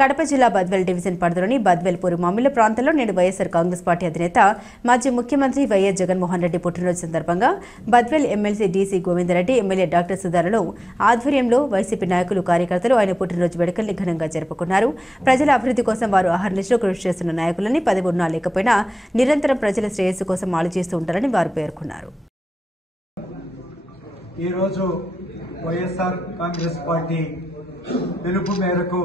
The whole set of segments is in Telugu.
కడప జిల్లా బద్వేల్ డివిజన్ పరిధిలోని బద్వేల్ పూర్వమామిల ప్రాంతంలో నేడు వైఎస్ఆర్ కాంగ్రెస్ పార్టీ అధినేత మాజీ ముఖ్యమంత్రి వైఎస్ జగన్మోహన్ రెడ్డి పుట్టినరోజు సందర్భంగా Badvel MLC DC Govindareddy MLA doctor Sudharao ఆధ్వర్యంలో వైసీపీ నాయకులు కార్యకర్తలు ఆయన పుట్టినరోజు వేడుకల్ని ఘనంగా జరుపుకున్నారు. ప్రజల అభివృద్ధి కోసం వారు అహర్నిశలు కృషి చేస్తున్న నాయకులని పదవి ఉన్నా లేకపోయినా నిరంతరం ప్రజల శ్రేయస్సు కోసం ఆలోచిస్తూ ఉంటారని వారు పేర్కొన్నారు. ఈరోజు వైఎస్ఆర్ కాంగ్రెస్ పార్టీ పిలుపు మేరకు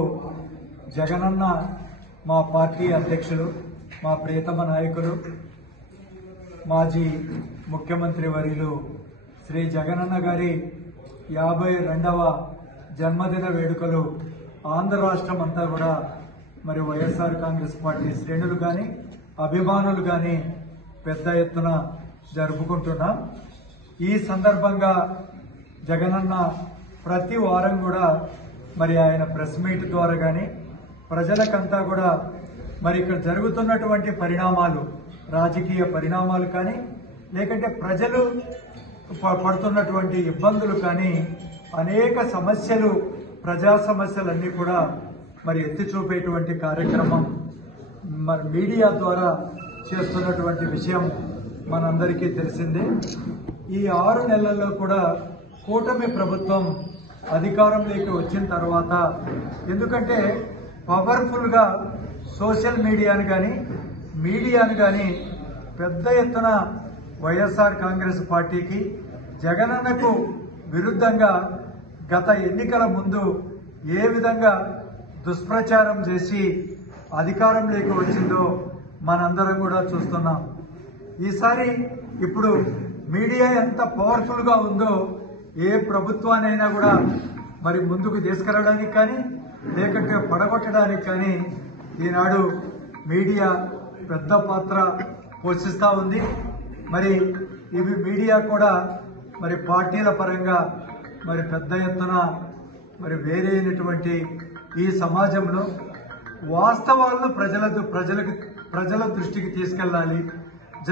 జగనన్న మా పార్టీ అధ్యక్షులు, మా ప్రియతమ నాయకులు, మాజీ ముఖ్యమంత్రి వర్యులు శ్రీ జగనన్న గారి 52వ జన్మదిన వేడుకలు ఆంధ్ర రాష్ట్రం అంతా కూడా మరి వైఎస్ఆర్ కాంగ్రెస్ పార్టీ శ్రేణులు కానీ అభిమానులు కానీ పెద్ద ఎత్తున జరుపుకుంటున్నాం. ఈ సందర్భంగా జగనన్న ప్రతి వారం కూడా మరి ఆయన ప్రెస్ మీట్ ద్వారా కానీ ప్రజలకంతా కూడా మరి ఇక్కడ జరుగుతున్నటువంటి పరిణామాలు, రాజకీయ పరిణామాలు కానీ లేకంటే ప్రజలు పడుతున్నటువంటి ఇబ్బందులు కానీ అనేక సమస్యలు, ప్రజా సమస్యలన్నీ కూడా మరి ఎత్తి చూపేటువంటి కార్యక్రమం మరి మీడియా ద్వారా చేస్తున్నటువంటి విషయం మనందరికీ తెలిసిందే. ఈ 6 నెలల్లో కూడా కూటమి ప్రభుత్వం అధికారంలోకి వచ్చిన తర్వాత ఎందుకంటే పవర్ఫుల్ గా సోషల్ మీడియాను కానీ పెద్ద ఎత్తున వైఎస్ఆర్ కాంగ్రెస్ పార్టీకి జగనన్నకు విరుద్ధంగా గత ఎన్నికల ముందు ఏ విధంగా దుష్ప్రచారం చేసి అధికారంలోకి వచ్చిందో మనందరం కూడా చూస్తున్నాం. ఈసారి ఇప్పుడు మీడియా ఎంత పవర్ఫుల్ గా ఉందో ఏ ప్రభుత్వానైనా కూడా మరి ముందుకు తీసుకెళ్లడానికి కానీ లేకుంటే పడగొట్టడానికి కానీ ఈనాడు మీడియా పెద్ద పాత్ర పోషిస్తూ ఉంది. మరి ఇవి మీడియా కూడా మరి పార్టీల పరంగా మరి పెద్ద ఎత్తున మరి వేరైనటువంటి ఈ సమాజంలో వాస్తవాలను ప్రజల దృష్టికి తీసుకెళ్లాలి.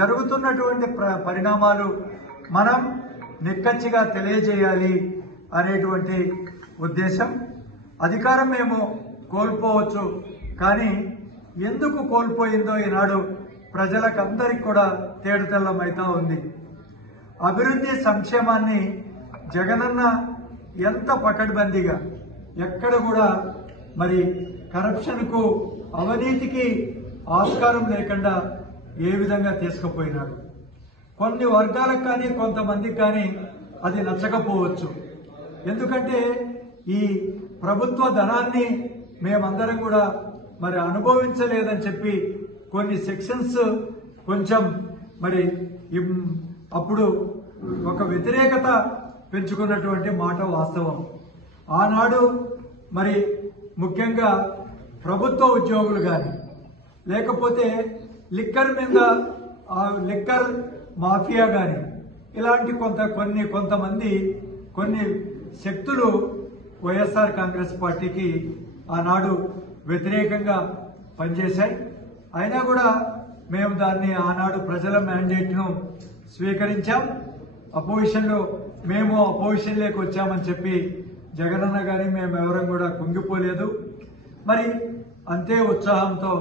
జరుగుతున్నటువంటి పరిణామాలు మనం నిక్కచ్చిగా తెలియజేయాలి అనేటువంటి ఉద్దేశం. అధికారం మేము కోల్పోవచ్చు, కానీ ఎందుకు కోల్పోయిందో ఈనాడు ప్రజలకందరికి కూడా తేటతెల్లమైతా ఉంది. అభివృద్ధి సంక్షేమాన్ని జగనన్న ఎంత పకడ్బందీగా ఎక్కడ కూడా మరి కరప్షన్కు, అవినీతికి ఆస్కారం లేకుండా ఏ విధంగా తీసుకుపోయినాడు. కొన్ని వర్గాలకు కానీ కొంతమందికి కానీ అది నచ్చకపోవచ్చు. ఎందుకంటే ఈ ప్రభుత్వ ధనాన్ని మేమందరం కూడా మరి అనుభవించలేదని చెప్పి కొన్ని సెక్షన్స్ కొంచెం మరి అప్పుడు ఒక వ్యతిరేకత పెంచుకున్నటువంటి మాట వాస్తవం. ఆనాడు మరి ముఖ్యంగా ప్రభుత్వ ఉద్యోగులు కానీ లేకపోతే లిక్కర్ మీద లిక్కర్ మాఫియా కానీ ఇలాంటి కొంతమంది కొన్ని శక్తులు వైఎస్ఆర్ కాంగ్రెస్ పార్టీకి ఆనాడు వ్యతిరేకంగా పనిచేశాయి. అయినా కూడా మేము దాన్ని ఆనాడు ప్రజల మ్యాండేట్ను స్వీకరించాం. మేము అపోజిషన్లోకి వచ్చామని చెప్పి జగనన్న గారి మేమెవరం కూడా కుంగిపోలేదు. మరి అంతే ఉత్సాహంతో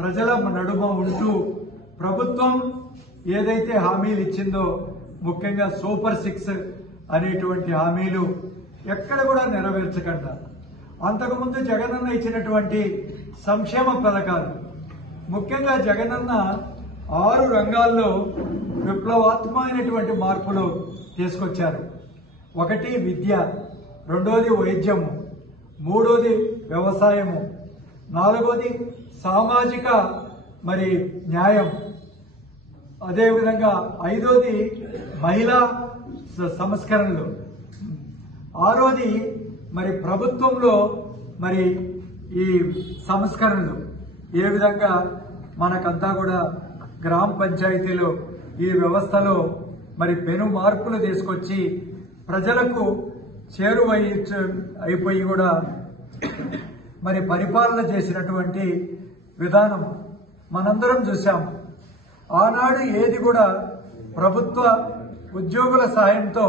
ప్రజల నడుమ ఉంటూ ప్రభుత్వం ఏదైతే హామీలు ఇచ్చిందో ముఖ్యంగా సూపర్ 6 అనేటువంటి హామీలు ఎక్కడ కూడా నెరవేర్చకుండా అంతకుముందు జగనన్న ఇచ్చినటువంటి సంక్షేమ పథకాలు, ముఖ్యంగా జగనన్న 6 రంగాల్లో విప్లవాత్మకమైనటువంటి మార్పులు తీసుకొచ్చారు. 1 విద్య, 2ది వైద్యము, 3ది వ్యవసాయము, 4ది సామాజిక మరి న్యాయం, అదేవిధంగా 5ది మహిళా సంస్కరణలు, 6ది మరి ప్రభుత్వంలో మరి ఈ సంస్కరణలు ఏ విధంగా మనకంతా కూడా గ్రామ పంచాయతీలో ఈ వ్యవస్థలో మరి పెను మార్పులు తీసుకొచ్చి ప్రజలకు అయిపోయి కూడా మరి పరిపాలన చేసినటువంటి విధానం మనందరం చూశాం. ఆనాడు ఏది కూడా ప్రభుత్వ ఉద్యోగుల సహాయంతో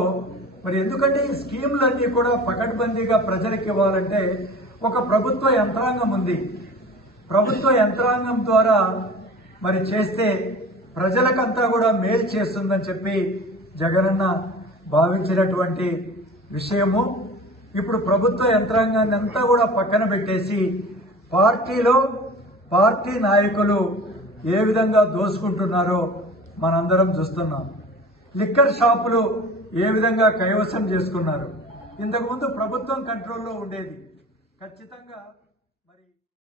మరి ఎందుకంటే ఈ స్కీములన్నీ కూడా పకడ్బందీగా ప్రజలకు ఇవ్వాలంటే ఒక ప్రభుత్వ యంత్రాంగం ఉంది. ప్రభుత్వ యంత్రాంగం ద్వారా మరి చేస్తే ప్రజలకంతా కూడా మేలు చేస్తుందని చెప్పి జగనన్న భావించినటువంటి విషయము. ఇప్పుడు ప్రభుత్వ యంత్రాంగాన్ని అంతా కూడా పక్కన పెట్టేసి పార్టీ నాయకులు ఏ విధంగా దోసుకుంటున్నారో మనందరం చూస్తున్నాం. లిక్కర్ షాపులు ఏ విధంగా కైవసం చేసుకున్నారు. ఇంతకుముందు ప్రభుత్వం కంట్రోల్లో ఉండేది. ఖచ్చితంగా